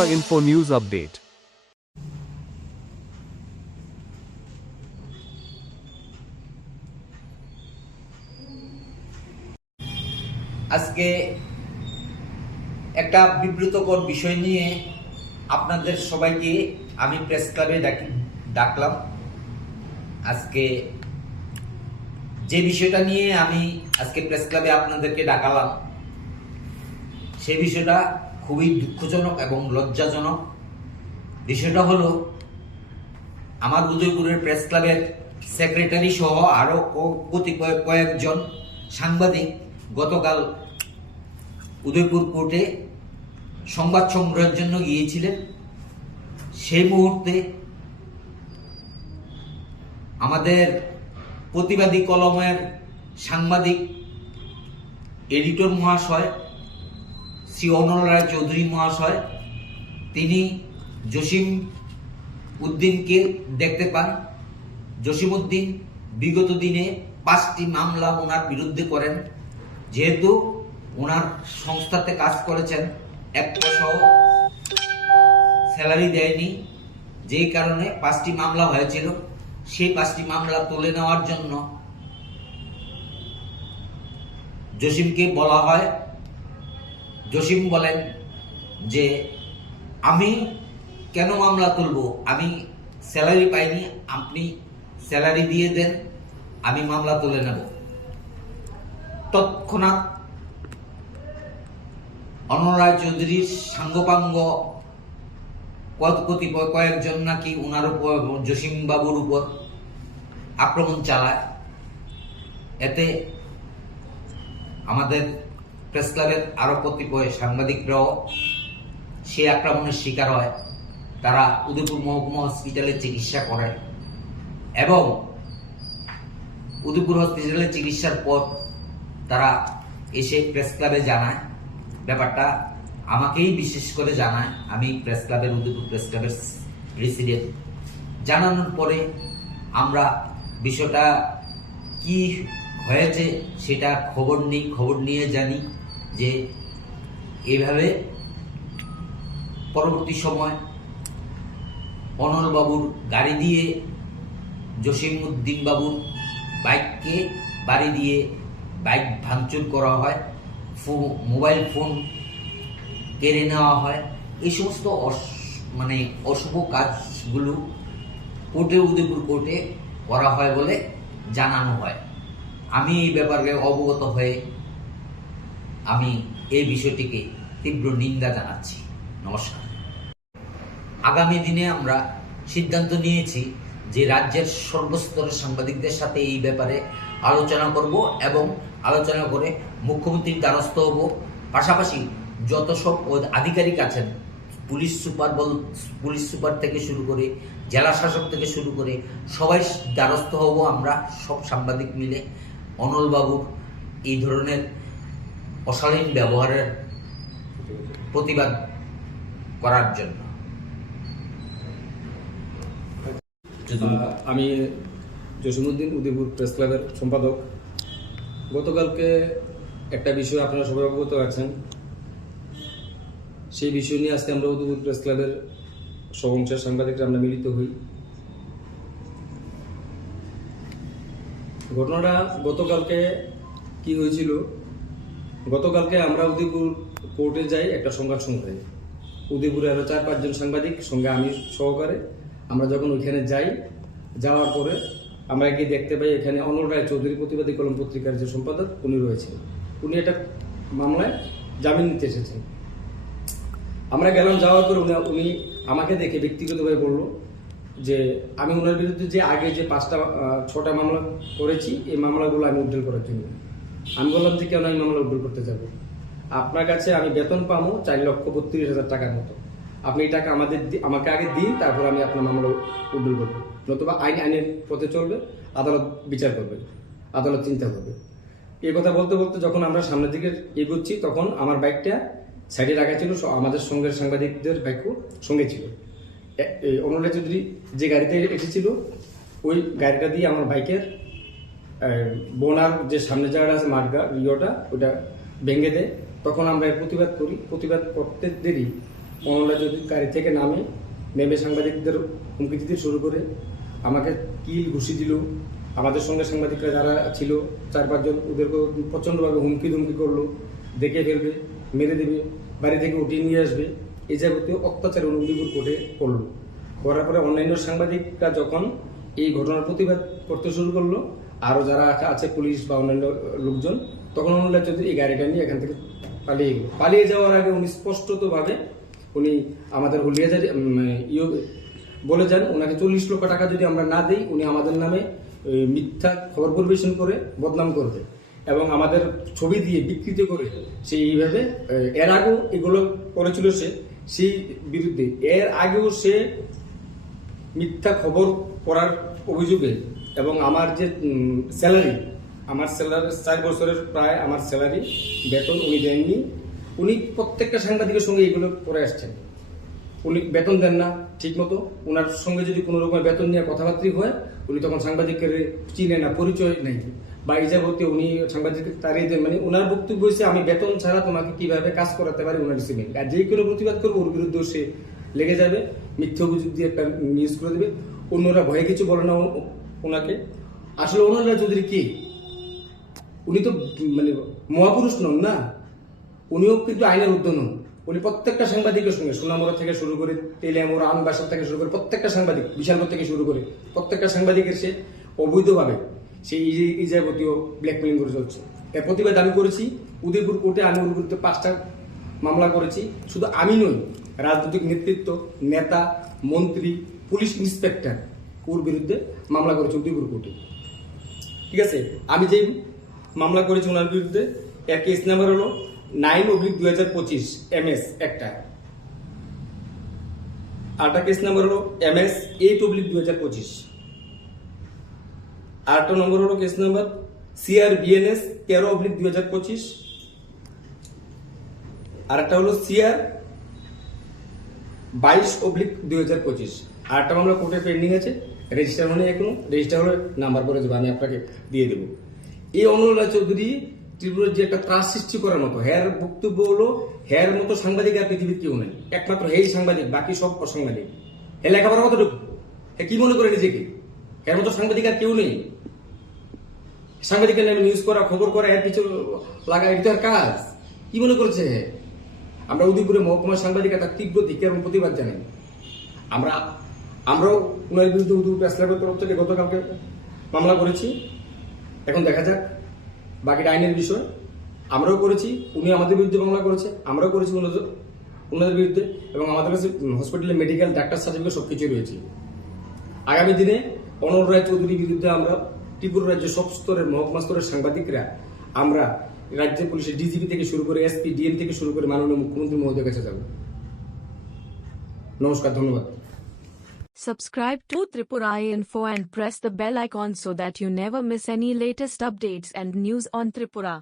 Bangla Info News Update. আজকে একটা বিব্রতকর বিষয় নিয়ে আপনাদের সবাইকে আমি প্রেস ক্লাবে ডাকি, ডাকলাম আজকে যে বিষয়টা নিয়ে আমি আজকে প্রেস ক্লাবে আপনাদেরকে ডাকালাম সেই বিষয়টা খুবই দুঃখজনক এবং লজ্জাজনক। বিষয়টা হলো, আমার উদয়পুরের প্রেস ক্লাবের সেক্রেটারি সহ আরও কতিপয় কয়েকজন সাংবাদিক গতকাল উদয়পুর কোর্টে সংবাদ সংগ্রহের জন্য গিয়েছিলেন। সেই মুহূর্তে আমাদের প্রতিবাদী কলমের সাংবাদিক, এডিটর মহাশয় শ্রী অনল রায় চৌধুরী মহাশয়, তিনি জসিম উদ্দিনকে দেখতে পান। জসিম উদ্দিন বিগত দিনে পাঁচটি মামলা ওনার বিরুদ্ধে করেন। যেহেতু ওনার সংস্থাতে কাজ করেছেন এক পয়সাও স্যালারি দেয়নি। যেই কারণে পাঁচটি মামলা হয়েছিল, সেই পাঁচটি মামলা তুলে নেওয়ার জন্য জসিমকে বলা হয় জসিম বলেন যে, আমি কেন মামলা তুলব? আমি স্যালারি পাইনি, আপনি স্যালারি দিয়ে দেন, আমি মামলা তুলে নেব। তৎক্ষণাৎ অনরায় চৌধুরীর সাঙ্গপাঙ্গ কত- কতিপয় কয়েকজন নাকি ওনার উপর, জসিম বাবুর উপর আক্রমণ চালায়। এতে আমাদের প্রেস ক্লাবের আরও কতিপয় সাংবাদিকরাও সেই আক্রমণের শিকার হয়। তারা উদয়পুর মহকুমা হসপিটালে চিকিৎসা করে এবং উদয়পুর হসপিটালে চিকিৎসার পর তারা এসে প্রেস ক্লাবে জানায়। ব্যাপারটা আমাকেই বিশেষ করে জানায়। আমি প্রেস ক্লাবের, উদয়পুর প্রেস ক্লাবের রেসিডেন্ট জানানোর পরে আমরা বিষয়টা কি হয়েছে, সেটা খবর নিই, খবর নিয়ে জানি যে এভাবে পরবর্তী সময় অনল বাবুর গাড়ি দিয়ে জসিম উদ্দিন বাবুর বাইককে বাড়ি দিয়ে বাইক ভাঙচুর করা হয়, ফো- মোবাইল ফোন কেড়ে নেওয়া হয় এই সমস্ত অস- মানে অশুভ কাজগুলো কোর্টে, উদয়পুর কোর্টে করা হয় বলে জানানো হয়। আমি এই ব্যাপারে অবগত হয়ে আমি এই বিষয়টিকে তীব্র নিন্দা জানাচ্ছি। নমস্কার। আগামী দিনে আমরা সিদ্ধান্ত নিয়েছি যে রাজ্যের সর্বস্তরের সাংবাদিকদের সাথে এই ব্যাপারে আলোচনা করব এবং আলোচনা করে মুখ্যমন্ত্রীর দ্বারস্থ হব। পাশাপাশি যত সব আধিকারিক আছেন, পুলিশ সুপার বল, পুলিশ সুপার থেকে শুরু করে জেলা শাসক থেকে শুরু করে সবাই দ্বারস্থ হব আমরা সব সাংবাদিক মিলে। অনলবাবুর এই ধরনের অশালীন ব্যবহারের প্রতিবাদ করার জন্য। আমি জসিমুদ্দিন উদয়পুর প্রেস ক্লাবের সম্পাদক। গতকালকে একটা বিষয় আপনারা সবাই অবগত আছেন। সেই বিষয় নিয়ে আজকে আমরা উদয়পুর প্রেস ক্লাবের সবংশের সাংবাদিকরা আমরা মিলিত হই। ঘটনাটা গতকালকে কি হয়েছিল? গতকালকে আমরা উদয়পুর কোর্টে যাই, একটা সংবাদ সংগ্রহে উদয়পুরে আরও চার পাঁচজন সাংবাদিক সঙ্গে আমি সহকারে। আমরা যখন ওইখানে যাই, যাওয়ার পরে আমরা গিয়ে দেখতে পাই এখানে অনল রায় চৌধুরী প্রতিবাদী কলম পত্রিকার যে সম্পাদক, উনি রয়েছেন। উনি একটা মামলায় জামিন নিতে এসেছেন। আমরা গেলাম, যাওয়ার পর উনি আমাকে দেখে ব্যক্তিগতভাবে বলল যে আমি ওনার বিরুদ্ধে যে আগে যে পাঁচটা ছটা মামলা করেছি, এই মামলাগুলো আমি উদ্ধার করার জন্য। আমি বললাম যে কেন আমি মামলা উদ্ধার করতে যাব? আপনার কাছে আমি বেতন পাবো চার লক্ষ বত্রিশ হাজার টাকার মতো। আপনি এই টাকা আমাদের আমাকে আগে দিন, তারপর আমি আপনার মামলা উদ্ধার করব। নতুবা আইন, আইনের পথে চলবে, আদালত বিচার করবে, আদালত চিন্তা করবে। এই কথা বলতে বলতে যখন আমরা সামনের দিকে এগোচ্ছি, তখন আমার বাইকটা সাইডে রাখা ছিল আমাদের সঙ্গের সাংবাদিকদের বাইকও সঙ্গে ছিল। অমরলা চৌধুরী যে গাড়িতে এসেছিল, ওই গাড়িটা দিয়ে আমার বাইকের বোনার যে সামনে জায়গাটা আছে মাঠগা ইয়েটা ওটা ভেঙে দেয়। তখন আমরা প্রতিবাদ করি। প্রতিবাদ করতে দেরি। অনলা যদি গাড়ি থেকে নামে নেমে সাংবাদিকদের হুমকি দিতে শুরু করে। আমাকে কিল ঘুষি দিল। আমাদের সঙ্গে সাংবাদিকরা যারা ছিল, চার পাঁচজন ওদেরকে প্রচণ্ডভাবে হুমকি ধুমকি করল। দেখে ফেলবে, মেরে দেবে, বাড়ি থেকে উঠিয়ে নিয়ে আসবে। এই যাবতীয় অত্যাচার অনুমতিপুর কোর্টে করল করার পরে অন্যান্য সাংবাদিকরা যখন এই ঘটনার প্রতিবাদ করতে শুরু করল আরও যারা আছে, পুলিশ বা অন্যান্য লোকজন, তখন অনুল্লাহ চৌধুরী এই গাড়িটা নিয়ে এখান থেকে পালিয়ে গেল। পালিয়ে যাওয়ার আগে উনি স্পষ্টতভাবে উনি আমাদের হুলিয়াজারি ইয়ে বলে যান, ওনাকে চল্লিশ লক্ষ টাকা যদি আমরা না দিই, উনি আমাদের নামে মিথ্যা খবর পরিবেশন করে বদনাম করবে এবং আমাদের ছবি দিয়ে বিকৃত করে। সে এইভাবে এর আগেও এগুলো করেছিল সে। সেই বিরুদ্ধে। এর আগেও সে মিথ্যা খবর করার অভিযোগে এবং আমার যে স্যালারি, আমার স্যালারি, চার বছরের প্রায় আমার স্যালারি বেতন উনি দেননি। উনি প্রত্যেকটা সাংবাদিকের সঙ্গে এগুলো করে আসছেন। উনি বেতন দেন না ঠিক মতো ওনার সঙ্গে যদি কোনো রকমের বেতন নিয়ে কথাবার্তা হয়, উনি তখন সাংবাদিকের চিনে না, পরিচয় নেই। বা এই উনি সাংবাদিক তাড়িয়ে দেন। মানে ওনার বক্তব্য হয়েছে আমি বেতন ছাড়া তোমাকে কীভাবে কাজ করাতে পারি ওনার সিমেন্ট আর যে কোনো প্রতিবাদ করব, ওর বিরুদ্ধে সে লেগে যাবে, মিথ্যা অভিযোগ দিয়ে একটা নিউজ করে দেবে। অন্যরা ভয়ে কিছু বলে না ওনাকে। আসলে ওনারা চৌধুরী কি? উনি তো মানে মহাপুরুষ নন না? উনিও কিন্তু আইনের উদ্যোগ নন। উনি প্রত্যেকটা সাংবাদিকের সঙ্গে সোনামোড়া থেকে শুরু করে তেলিয়ামোড়া আমবাসার থেকে শুরু করে প্রত্যেকটা সাংবাদিক, বিশালগড় থেকে শুরু করে প্রত্যেকটা সাংবাদিকের সে অবৈধভাবে সেই এই- যাবতীয় ব্ল্যাকমেলিং করে চলছে। এর প্রতিবাদ আমি করেছি, উদয়পুর কোর্টে আমি ওর বিরুদ্ধে পাঁচটা মামলা করেছি। শুধু আমি নই, রাজনৈতিক নেতৃত্ব, নেতা, মন্ত্রী, পুলিশ ইন্সপেক্টর ওর বিরুদ্ধে মামলা করেছি উদয়পুর কোর্টে। ঠিক আছে? আমি যে মামলা করেছি ওনার বিরুদ্ধে এর কেস নাম্বার হলো নাইন অব্লিক দুই হাজার পঁচিশ এম এস একটা। আরেকটা কেস নাম্বার হলো এম এস এইট অব্লিক দুই হাজার পঁচিশ। আরেকটা নম্বর হলো কেস নাম্বার সিআর বিএনএস তেরো অব্লিক দুই হাজার পঁচিশ। আরেকটা হলো সিআর বাইশ অব্লিক দুই হাজার পঁচিশ। আরেকটা মামলা কোর্টে পেন্ডিং আছে রেজিস্টার মানে এখনও। রেজিস্টার হলে নাম্বার করে দেবো, আমি আপনাকে দিয়ে দেবো। এই অনুরাধা চৌধুরী ত্রিপুরার যে একটা ত্রাস সৃষ্টি করার মতো, হ্যার বক্তব্য হলো, হ্যার মতো সাংবাদিক আর পৃথিবীর কেউ নেই। একমাত্র হেই সাংবাদিক, বাকি সব অসাংবাদিক। হে লেখাপড়া কতটুকু? হে কি মনে করে নিজেকে? এর মতো সাংবাদিক আর কেউ নেই। সাংবাদিকের নামে নিউজ করা, খবর করা, এর পিছু লাগা এটা তো আর কাজ। কি মনে করছে? আমরা উদয়পুরে মহকুমা সাংবাদিকতা তীব্র ধিকের এবং প্রতিবাদ জানাই। আমরা, আমরাও উনার বিরুদ্ধে উদয় প্রেস ক্লাবের তরফ থেকে গতকালকে মামলা করেছি। এখন দেখা যাক বাকিটা আইনের বিষয়। আমরাও করেছি, উনি আমাদের বিরুদ্ধে মামলা করেছে, আমরাও করেছি ওনাদের ওনাদের বিরুদ্ধে। এবং আমাদের কাছে হসপিটালে মেডিকেল ডাক্তার সার্টিফিকেট সব কিছুই রয়েছে। আগামী দিনে অনর রায় চৌধুরীর বিরুদ্ধে আমরা ত্রিপুরা রাজ্য সব স্তরের মহকুমা স্তরের সাংবাদিকরা আমরা রাজ্যের পুলিশের ডিজিপি থেকে শুরু করে এসপি ডিএম থেকে শুরু করে মাননীয় মুখ্যমন্ত্রী মহোদয়ের কাছে যাব নমস্কার, ধন্যবাদ Subscribe to Tripura Info and press the bell icon so that you never miss any latest updates and news on Tripura.